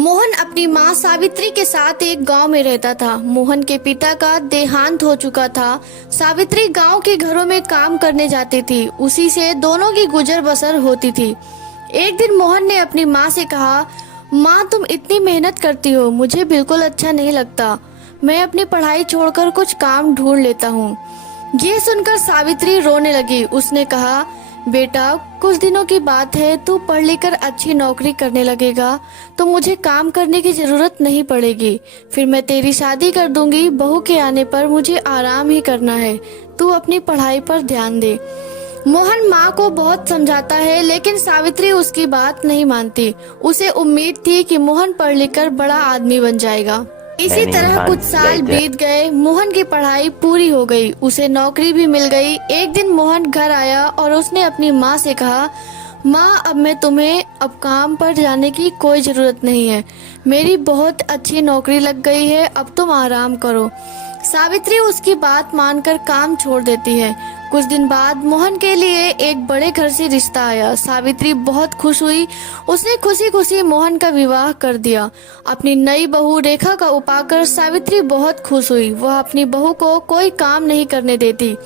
मोहन अपनी माँ सावित्री के साथ एक गांव में रहता था। मोहन के पिता का देहांत हो चुका था। सावित्री गांव के घरों में काम करने जाती थी, उसी से दोनों की गुजर बसर होती थी। एक दिन मोहन ने अपनी माँ से कहा, माँ तुम इतनी मेहनत करती हो, मुझे बिल्कुल अच्छा नहीं लगता। मैं अपनी पढ़ाई छोड़कर कुछ काम ढूंढ लेता हूँ। ये सुनकर सावित्री रोने लगी। उसने कहा, बेटा कुछ दिनों की बात है, तू पढ़ लिख कर अच्छी नौकरी करने लगेगा तो मुझे काम करने की जरूरत नहीं पड़ेगी। फिर मैं तेरी शादी कर दूंगी। बहू के आने पर मुझे आराम ही करना है, तू अपनी पढ़ाई पर ध्यान दे। मोहन माँ को बहुत समझाता है, लेकिन सावित्री उसकी बात नहीं मानती। उसे उम्मीद थी कि मोहन पढ़ लिख कर बड़ा आदमी बन जाएगा। इसी तरह कुछ साल बीत गए। मोहन की पढ़ाई पूरी हो गई, उसे नौकरी भी मिल गई। एक दिन मोहन घर आया और उसने अपनी माँ से कहा, माँ अब मैं तुम्हें अब काम पर जाने की कोई जरूरत नहीं है, मेरी बहुत अच्छी नौकरी लग गई है, अब तुम आराम करो। सावित्री उसकी बात मानकर काम छोड़ देती है। कुछ दिन बाद मोहन के लिए एक बड़े घर से रिश्ता आया। सावित्री बहुत खुश हुई। उसने खुशी खुशी मोहन का विवाह कर दिया। अपनी नई बहू रेखा का पाकर सावित्री बहुत खुश हुई। वह अपनी बहू को कोई काम नहीं करने देती,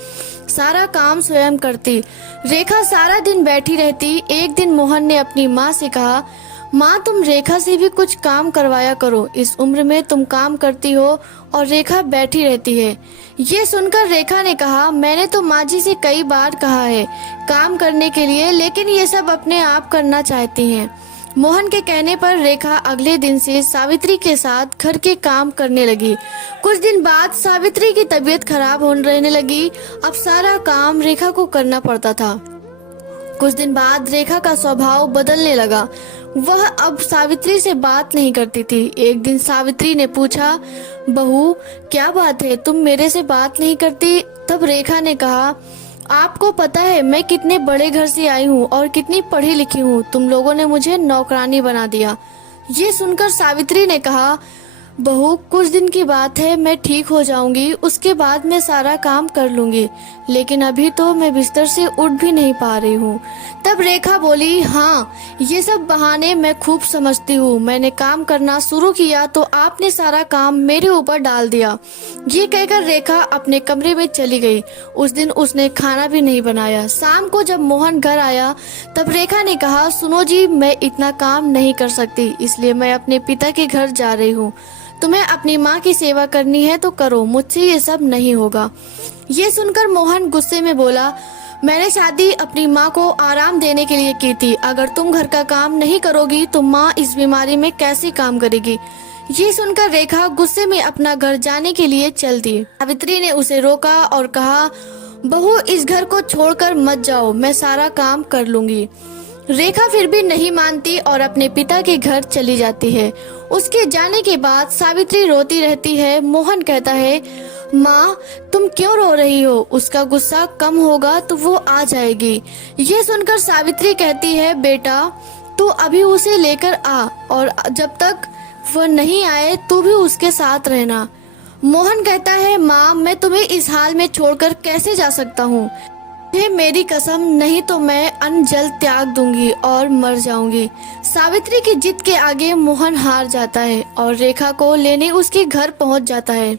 सारा काम स्वयं करती। रेखा सारा दिन बैठी रहती। एक दिन मोहन ने अपनी माँ से कहा, माँ तुम रेखा से भी कुछ काम करवाया करो, इस उम्र में तुम काम करती हो और रेखा बैठी रहती है। ये सुनकर रेखा ने कहा, मैंने तो माँ जी से कई बार कहा है काम करने के लिए, लेकिन ये सब अपने आप करना चाहती हैं। मोहन के कहने पर रेखा अगले दिन से सावित्री के साथ घर के काम करने लगी। कुछ दिन बाद सावित्री की तबीयत खराब होने रहने लगी। अब सारा काम रेखा को करना पड़ता था। कुछ दिन बाद रेखा का स्वभाव बदलने लगा। वह अब सावित्री से बात नहीं करती थी। एक दिन सावित्री ने पूछा, बहू क्या बात है, तुम मेरे से बात नहीं करती? तब रेखा ने कहा, आपको पता है मैं कितने बड़े घर से आई हूँ और कितनी पढ़ी लिखी हूँ, तुम लोगों ने मुझे नौकरानी बना दिया। ये सुनकर सावित्री ने कहा, बहू कुछ दिन की बात है, मैं ठीक हो जाऊंगी, उसके बाद मैं सारा काम कर लूंगी, लेकिन अभी तो मैं बिस्तर से उठ भी नहीं पा रही हूँ। तब रेखा बोली, हाँ ये सब बहाने मैं खूब समझती हूँ, मैंने काम करना शुरू किया तो आपने सारा काम मेरे ऊपर डाल दिया। ये कहकर रेखा अपने कमरे में चली गई। उस दिन उसने खाना भी नहीं बनाया। शाम को जब मोहन घर आया तब रेखा ने कहा, सुनो जी मैं इतना काम नहीं कर सकती, इसलिए मैं अपने पिता के घर जा रही हूँ। तुम्हें अपनी माँ की सेवा करनी है तो करो, मुझसे ये सब नहीं होगा। ये सुनकर मोहन गुस्से में बोला, मैंने शादी अपनी माँ को आराम देने के लिए की थी, अगर तुम घर का काम नहीं करोगी तो माँ इस बीमारी में कैसे काम करेगी। ये सुनकर रेखा गुस्से में अपना घर जाने के लिए चल दी। सावित्री ने उसे रोका और कहा, बहू इस घर को छोड़कर मत जाओ, मैं सारा काम कर लूंगी। रेखा फिर भी नहीं मानती और अपने पिता के घर चली जाती है। उसके जाने के बाद सावित्री रोती रहती है। मोहन कहता है, माँ तुम क्यों रो रही हो, उसका गुस्सा कम होगा तो वो आ जाएगी। ये सुनकर सावित्री कहती है, बेटा तू अभी उसे लेकर आ और जब तक वह नहीं आए तू भी उसके साथ रहना। मोहन कहता है, माँ मैं तुम्हें इस हाल में छोड़कर कैसे जा सकता हूँ, मेरी कसम, नहीं तो मैं अन्न जल त्याग दूंगी और मर जाऊंगी। सावित्री की जिद के आगे मोहन हार जाता है और रेखा को लेने उसके घर पहुंच जाता है।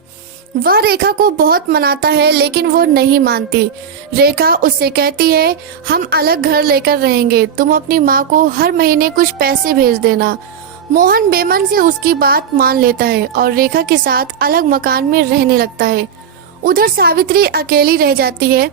वह रेखा को बहुत मनाता है लेकिन वो नहीं मानती। रेखा उससे कहती है, हम अलग घर लेकर रहेंगे, तुम अपनी माँ को हर महीने कुछ पैसे भेज देना। मोहन बेमन से उसकी बात मान लेता है और रेखा के साथ अलग मकान में रहने लगता है। उधर सावित्री अकेली रह जाती है।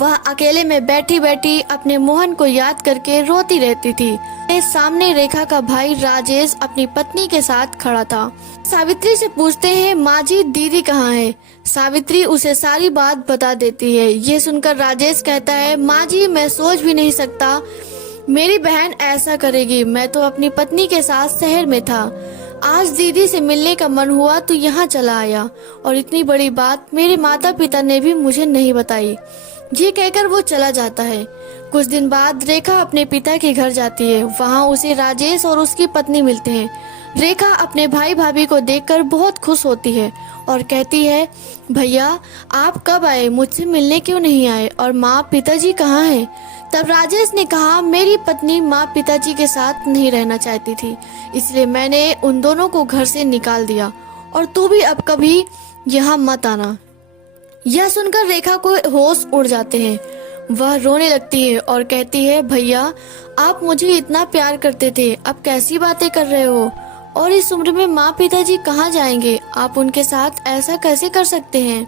वह अकेले में बैठी बैठी अपने मोहन को याद करके रोती रहती थी। सामने रेखा का भाई राजेश अपनी पत्नी के साथ खड़ा था। सावित्री से पूछते हैं, माँ जी दीदी कहाँ है? सावित्री उसे सारी बात बता देती है। ये सुनकर राजेश कहता है, माँ जी मैं सोच भी नहीं सकता मेरी बहन ऐसा करेगी, मैं तो अपनी पत्नी के साथ शहर में था, आज दीदी से मिलने का मन हुआ तो यहाँ चला आया और इतनी बड़ी बात मेरे माता पिता ने भी मुझे नहीं बताई। ये कहकर वो चला जाता है। कुछ दिन बाद रेखा अपने पिता के घर जाती है। वहाँ उसे राजेश और उसकी पत्नी मिलते हैं। रेखा अपने भाई भाभी को देखकर बहुत खुश होती है और कहती है, भैया आप कब आए, मुझसे मिलने क्यों नहीं आए, और माँ पिताजी कहाँ हैं? तब राजेश ने कहा, मेरी पत्नी माँ पिताजी के साथ नहीं रहना चाहती थी, इसलिए मैंने उन दोनों को घर से निकाल दिया और तू भी अब कभी यहाँ मत आना। यह सुनकर रेखा को होश उड़ जाते हैं। वह रोने लगती है और कहती है, भैया आप मुझे इतना प्यार करते थे, अब कैसी बातें कर रहे हो? और इस उम्र में माँ पिताजी कहाँ जाएंगे? आप उनके साथ ऐसा कैसे कर सकते हैं?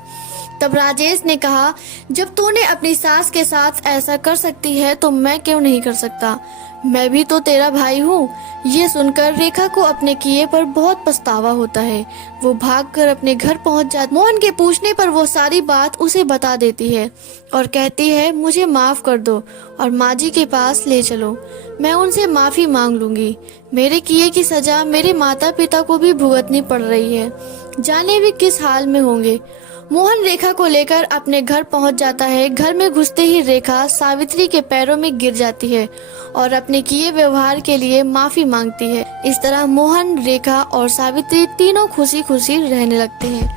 तब राजेश ने कहा, जब तूने अपनी सास के साथ ऐसा कर सकती है तो मैं क्यों नहीं कर सकता? मैं भी तो तेरा भाई हूँ। ये सुनकर रेखा को अपने किए पर बहुत पछतावा होता है। वो भागकर अपने घर पहुँच जाती। मोहन के पूछने पर वो सारी बात उसे बता देती है और कहती है, मुझे माफ कर दो और माँ जी के पास ले चलो, मैं उनसे माफी मांग लूंगी। मेरे किए की सजा मेरे माता पिता को भी भुगतनी पड़ रही है, जाने भी किस हाल में होंगे। मोहन रेखा को लेकर अपने घर पहुंच जाता है। घर में घुसते ही रेखा सावित्री के पैरों में गिर जाती है और अपने किए व्यवहार के लिए माफी मांगती है। इस तरह मोहन, रेखा और सावित्री तीनों खुशी खुशी रहने लगते हैं।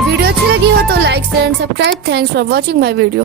वीडियो अच्छी लगी हो तो like, share and subscribe. Thanks for watching my video.